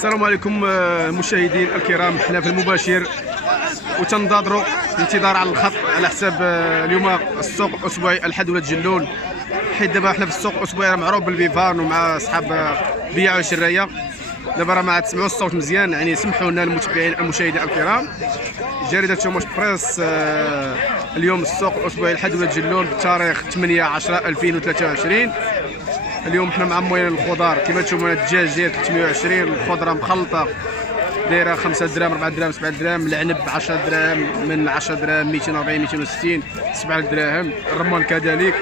السلام عليكم المشاهدين الكرام. حنا في المباشر وتنتظروا الانتظار على الخط على حساب اليوم السوق الاسبوعي الحد ولاد جلول، حيت دابا حنا في السوق الاسبوعي معروف بالفيفان ومع اصحاب بيع وشرايه. دابا راه ما تسمعوا الصوت مزيان، يعني سمحوا لنا المتابعين المشاهدين الكرام. جريده شوموش بريس اليوم السوق الاسبوعي الحد ولاد جلول بتاريخ 8/10/2023. اليوم حنا معمرين الخضار كما تشوفون. الدجاج داير 320، الخضره مخلطه دايره 5 دراهم 4 دراهم 7 دراهم، العنب 10 دراهم من 10 دراهم 240 260 7 دراهم، الرمان كذلك.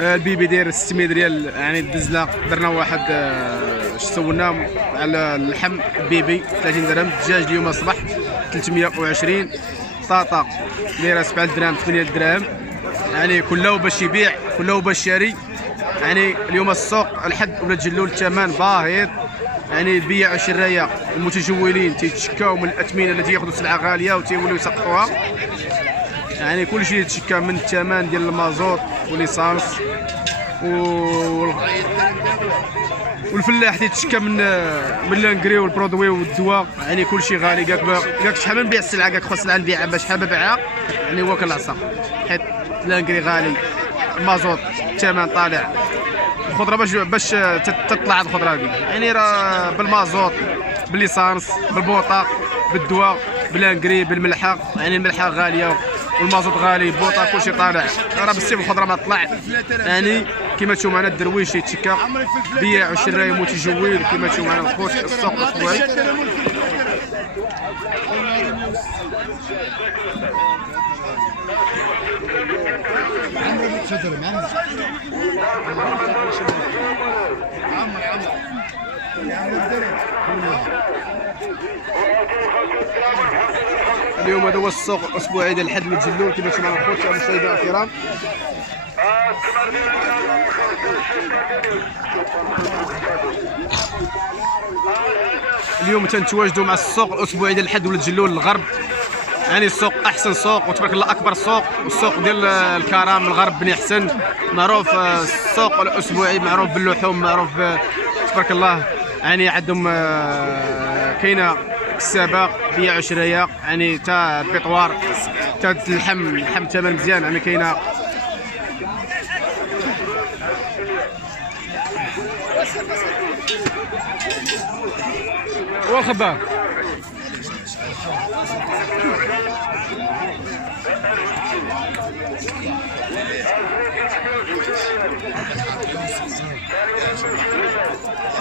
البيبي داير 600 ريال، يعني دزنا درنا واحد سولنا على اللحم بيبي 30 درهم. الدجاج اليوم الصباح 320، طاطا دايره 7 دراهم 8 دراهم، يعني كله باش يبيع كله باش يشري. يعني اليوم السوق الحد ولاد جلول الثمن باهظ، يعني البيع والشرايه المتجولين تيتشكاو من الاثمنه التي ياخذوا سلعه غاليه وتيوليو يسقطوها. يعني كل شيء يتشكى من الثمن ديال المازوت والليسانس والفلاح تيتشكى من لانكري والبرودوي والدواء. يعني كل شيء غالي. قالك شحال نبيع السلعه؟ قالك خاص السلعه نبيعها باش شحال نبيعها، يعني هو كالعصا، حيت لانكري غالي، المازوت الثمن طالع، الخضره باش تطلع الخضره هذه، يعني راه بالمازوت بالليسانس بالبوطه بالدواء بالانكري بالملحه. يعني الملحه غاليه والمازوت غالي، البوطه كلشي طالع، راه بالسيف الخضره ما طلع. يعني كما تشوفوا معنا الدرويش يتشكى بيع وشرايه متجول، كما تشوفوا معنا الخوت السوق الاسبوعي. اليوم هذا هو السوق الاسبوعي ديال الحد ولاد جلول، كما تشوفوا معنا الخوت المشاهدين الكرام. اليوم تنتواجدوا مع السوق الاسبوعي ديال الحد ولاد جلول الغرب، يعني السوق احسن سوق وتبارك الله اكبر سوق، والسوق ديال الكرام الغرب بني حسن معروف. السوق الاسبوعي معروف باللحوم، معروف تبارك الله، يعني عندهم كاينه السباق بيع وشرايه، يعني تا البيطوار تا اللحم ثمن مزيان. يعني كاينه والخبار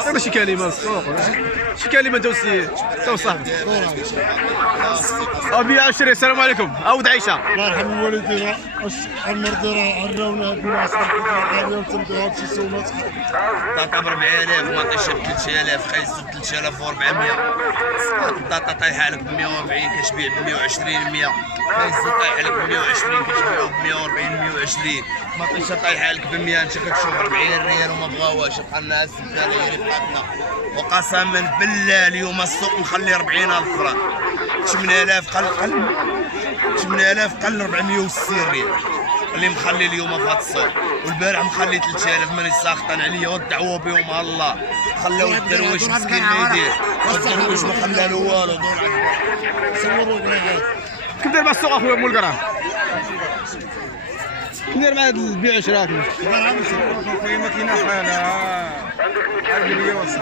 هذا شي كلمه السوق، شي كلمه تو صاحبي ابي عشري. السلام عليكم عود عيشه. الله يرحم والدينا المرضى راه عراونا هاد الناس غادي تنبغيو شي سومات. طاطا ب 4000 ومطيشه ب 3000، خيس ب 3400. الطاطا طايحه لك ب 140 كتبيع ب 120 100، خيس طايحه لك ب 120 كتبيع ب 140 120، مطيشه طايحه لك ب 100 انت كتشوف 40 ريال وما بغاوهاش. بقى الناس الدراري بقاتنا، وقسما بالله اليوم السوق مخلي 40,000 فرانك، 8000 قل 460 ريال اللي مخلي اليوم في هذا السوق. والبارح مخلي 3000 ماني ساخطان عليا، ودعوا بهم الله. خلاو الدرويش مسكين ما يدير، الدرويش ما خلى له والو. دور كيف داير مع السوق اخويا مول الكرام؟ كيف داير مع البيع وشراك؟ خويا ما كاينه حاله 1000 ريال وصل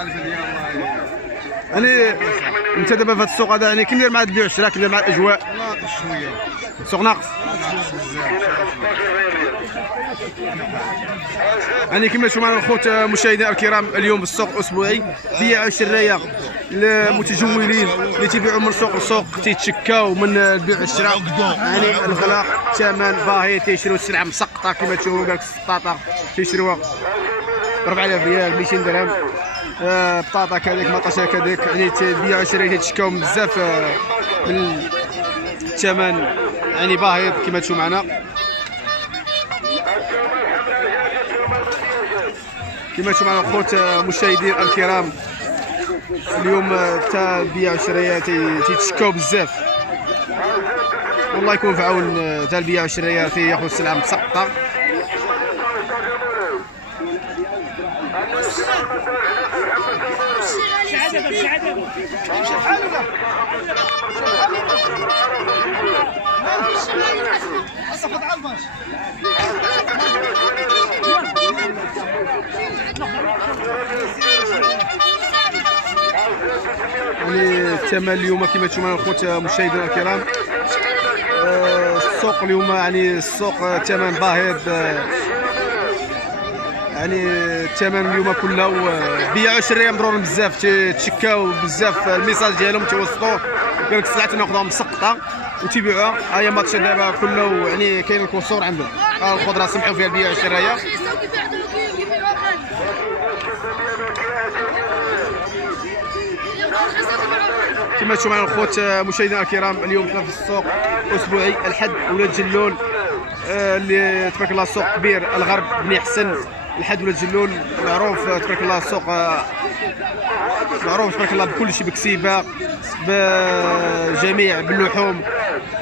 1000 ريال الله. يعني انت دابا في هذا السوق هذا، يعني كيف داير مع البيع والشراء؟ كيف داير مع الاجواء؟ ناقص شويه، السوق ناقص. يعني كما تشوفوا معنا الخوت مشاهدينا الكرام، اليوم السوق الاسبوعي بيع وشرايه المتجولين اللي تيبيعوا من سوق لسوق تيتشكاو من البيع والشراء. يعني الغلاء ثمن باهي، تيشريو السلعه مسقطه كما تشوفوا. قالك السطاطا تيشريوها 4000 ريال 200 درهم، بطاطا كذلك مطاشه كذلك. يعني البيع والشراء تيتشكاو بزاف من الثمن، يعني باهظ كما تشوفوا معنا. كما تشوفوا معنا الخوت مشاهدين الكرام، اليوم تا البيع والشرايه تيتشكاو بزاف. والله يكون في عون تا البيع والشرايه تياخذوا السلعه مسقطه. يعني الثمن اليوم كما تشوفون الخوت مشاهدينا الكرام، السوق اليوم يعني السوق ثمن باهظ، يعني الثمن اليوم كله بيعوا شريه مضرورين بزاف، تشكاو بزاف الميساج ديالهم توسطوا، قال لك السلعه تناخذها مسقطه وتيبيعوها. ها هي ماتش دابا كله يعني كاين الكسور عندهم، ها الخضره سمحوا فيها البيع والشرايه. كما تشوفون الخوت مشاهدينا الكرام، اليوم حنا في السوق الاسبوعي الحد ولاد جلول، اللي تبارك الله سوق كبير الغرب بني حسن. الحد ولاد جلول معروف تبارك الله السوق معروف تبارك الله بكل شيء، بكسيبه بجميع باللحوم.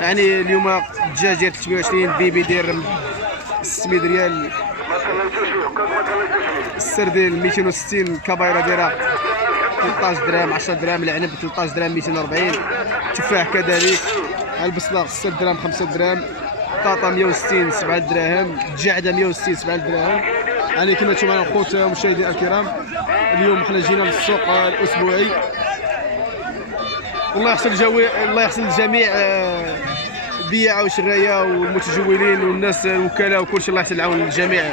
يعني اليوم الدجاج داير 23، بيبي داير 600 ريال، السردين 260، الكبايره دايره 13 درهم 10 درهم، العنب 13 درهم 240، التفاح كذلك، البصله 6 درهم 5 درهم، البطاطا 160 7 دراهم، الجعده 160 7 دراهم. يعني كما تشوفون الخوت مشاهدينا الكرام، اليوم حنا جينا للسوق الاسبوعي. الله يحسن الجوي، الله يحسن الجميع، البياعه والشرايه والمتجولين والناس الوكلاء وكل شيء، الله يحسن العون للجميع.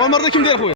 عمر كيف داير خويا؟